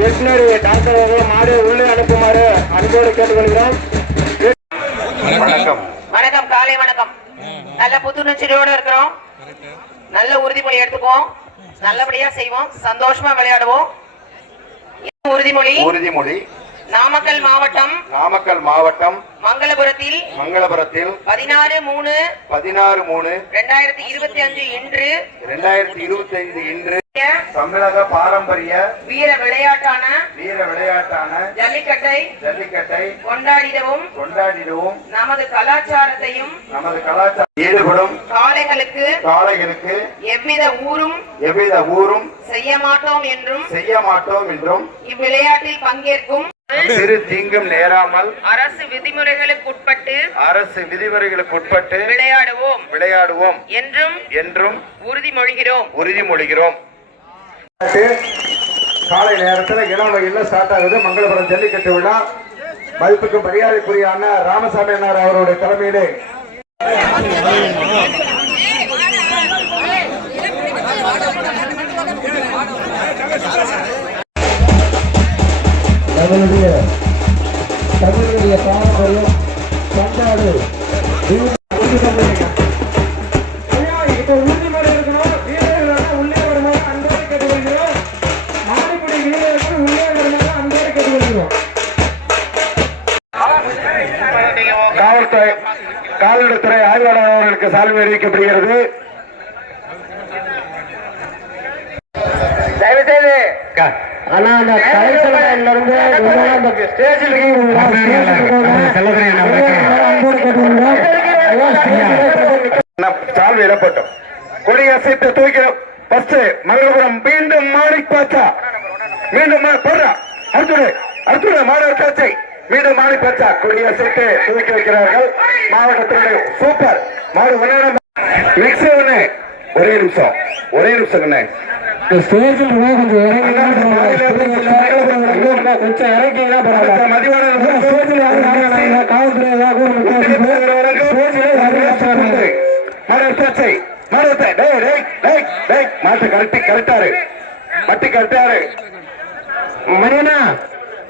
Veterinary doctor மாடு உள்ளே அனுப்புமாறு அன்போடு கேட்டுக்கொள்கிறோம். வணக்கம் வணக்கம், காலை வணக்கம். நல்ல புத்துணர்ச்சியோடு இருக்கிறோம். நல்ல உறுதிமொழி எடுத்துக்குவோம், நல்லபடியா செய்வோம், சந்தோஷமா விளையாடுவோம். உறுதிமொழி நாமக்கல் மாவட்டம் மங்களபுரத்தில் 16/3/2025 இன்று தமிழக பாரம்பரிய வீர விளையாட்டான ஜல்லிக்கட்டை கொண்டாடிடவும் நமது கலாச்சாரத்தையும் ஈடுபடும் காளைகளுக்கு எவ்வித ஊரும் செய்ய மாட்டோம் என்றும் இவ்விளையாட்டில் பங்கேற்கும் சிறு தீங்கும் நேராமல் அரசு விதிமுறைகளுக்குட்பட்டு விளையாடுவோம் என்றும் உறுதிமொழிகிறோம். காலை நேரத்தில் இளம் வகையில் ஸ்டார்ட் ஆகுது மங்களபுரம் ஜல்லிக்கட்டு விழா. மதிப்புக்கு மரியாதைக்குரிய அண்ணா ராமசாமி அண்ணார் அவருடைய தலைமையிலே தமிழுடைய பாரம்பரியம் பண்பாடு கால்நடைத்துறை ஆய்வாளர் அவர்களுக்கு சால்வை அறிவிக்கப்படுகிறது. தயவுசெய்து சால்வையிடப்பட்டோம். கொடியசைத்து தூக்கிறோம். மங்களபுரம் மீண்டும் மாணிப்பாச்சா மீண்டும் அடுத்த மாணவர்காட்சி மீண்டும் மாணிப்பாச்சா கொடியசைத்து தூக்கி வைக்கிறார்கள். மாவட்டத்தினுடைய சூப்பர் மாடு ஒரே நிமிஷம் ஸ்டேஜில் கொஞ்சம்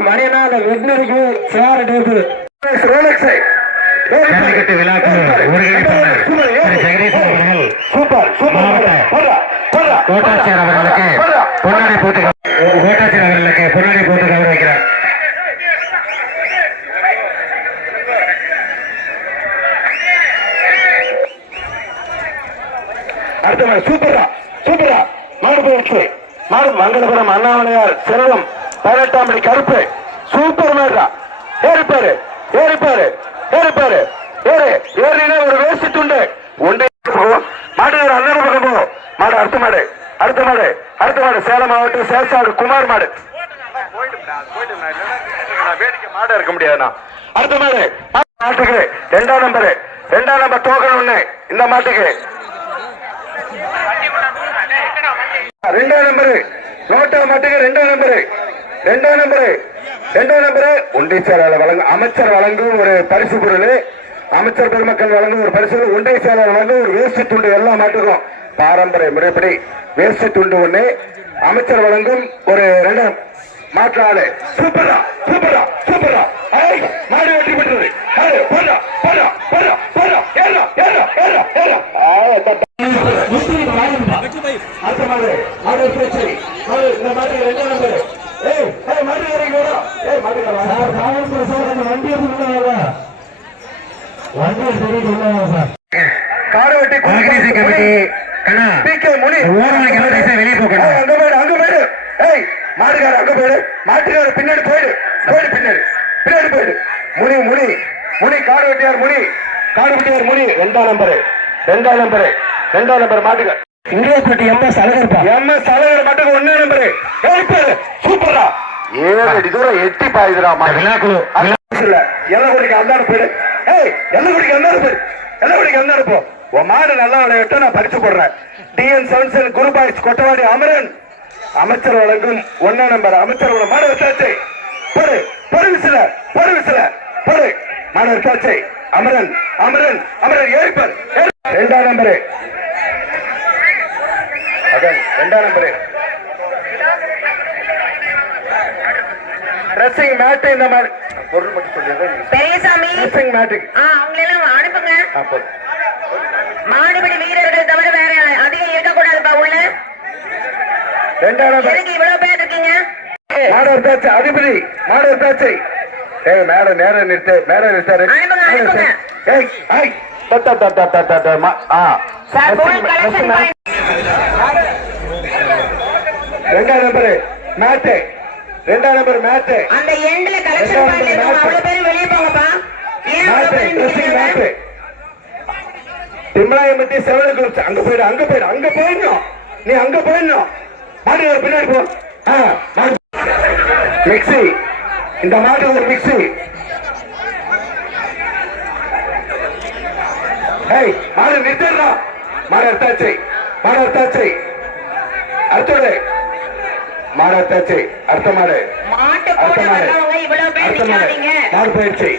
மணியனா அந்த வெட்டினரிக்கு சேர் டேபிள் ஜல்லிக்கட்டு விழாக்கு ஒருங்கிணைப்பாளர் ஜெகதீசன் அவர்கள் கோட்டாட்சியர் அவர்களுக்கு பொன்னாடை போட்டு கௌரவிக்கிறார். அடுத்த சூப்பரா மாடு போயிடுச்சு. மாடு மங்களபுரம் அண்ணாமலையார் செல்வம் 18ஆம் மணி கருப்பு சூப்பர் மாடுறா. ஏறிப்பாரு ஏறினா ஒரு வேஸ்ட் துண்டு ஒன்றே மாடு அண்ணன் பக்கம் போகும். மாடு அடுத்த மாடு சேலம் மாவட்டம் சேசாடு குமார் மாடு வேடிக்கை மாடு இருக்க முடியாதுண்ணா. அடுத்த மாட்டுக்கு 2ஆம் நம்பர் டோக்கன் ஒண்ணு. இந்த மாட்டுக்கு 2ஆம் நம்பரு நோட்டா மாட்டுக்கு 2ஆம் நம்பரு ஒன்றிய செயலாளர் வழங்கும் அமைச்சர் வழங்கும் ஒரு பரிசு பொருள். அமைச்சர் பெருமக்கள் வழங்கும் ஒரு பரிசு. ஒன்றிய செயலாளர் வழங்கும் ஒரு வேஷ்டி துண்டு. எல்லா மாட்டுக்கும் பாரம்பரிய முறைப்படி வேஷ்டி துண்டு ஒண்ணு. அமைச்சர் வழங்கும் ஒரு 2 மாற்று ஆளு. சூப்பரா மாடு வெற்றி பெற்றது. காரவட்டி மாட்டுக்கார பின்னாடி போயிடு முனி காரவட்டியார் முனி 2ஆம் நம்பரு மாட்டுக்கார இந்தியாப்பட்டி MS அழகர் மாட்டுக்கு 1ஆம் நம்பரு. சூப்பரா 7 அடி தூரம் எட்டி பாயுதுரா. எல்லகுடிக்கு அந்தாடு போ. உன் மாடு நல்லா விளையாட்ட நான் பரிசு போடுறேன். DN77 குரு பாய்ஸ் கொட்டவாடி அமரன் அமைச்சர் வழங்கும் 1ஆம் நம்பர் அமைச்சர் மாடு வச்சாச்சு. பொறு விசில மாடு வச்சாச்சு. அமரன் ஏறிப்பார். 2ஆம் நம்பரு 2ஆம் நம்பரு ட்ரெஸ்ஸிங் மேட் இந்த மாதிரி பொருள் மட்டும் சொல்லிடுறேன். பெரியசாமி ட்ரெஸ்ஸிங் மேட்டுக்கு அவங்களை எல்லாம் அனுப்புங்க. போதும். மாடுபிடி வீரர்கள் தவிர வேற அதிகம் இருக்கக்கூடாதுப்பா உள்ள. ரெண்டாம் நம்பர் எதுக்கு இவ்வளவு பேர் இருக்கீங்க? மாடு எடுத்தாச்சு அதிபதி மாடு எடுத்தாச்சு. ஏய் மேடம் நேரம் நிறுத்து மேடம் நிறுத்தாரு. அனுப்புங்க, அனுப்புங்க. ஏய் ஐய் தட்ட தட்ட தட்ட தட்ட சார் போய் கலெக்ஷன் பாயிண்ட். ரெண்டாம் நம்பர் மேட்டு. ரெண்டாம் நம்பர் மேட்டு. அந்த எண்ட்ல கலெக்ஷன் பாயிண்ட் இருக்கும். அவ்வளவு பேர் வெளிய போங்கப்பா. ஏன் அவ்வளவு பேர் ட்ரெஸ்ஸிங் மேட்டு. நிக்கிறீங்க? திம்லாயம்பட்டி செவல் குரூப்ஸ் அங்க போயிடு அங்க போயிடு அங்க போயிடணும். நீ அங்க போயிடணும். மாடு பின்னாடி போ. மிக்ஸி இந்த மாடு ஒரு மிக்ஸி. ஏய் மாடு நிறுத்தணும். மாடு எடுத்தாச்சு மாடு எடுத்தாச்சு. அடுத்தது மாடு எடுத்தாச்சு. அடுத்த மாடு மாட்டு அடுத்த போட்டு மாடு வர்றவங்க இவ்வளவு பேர் அடுத்த மாடு நிக்காதீங்க. மாடு போயிடுச்சு.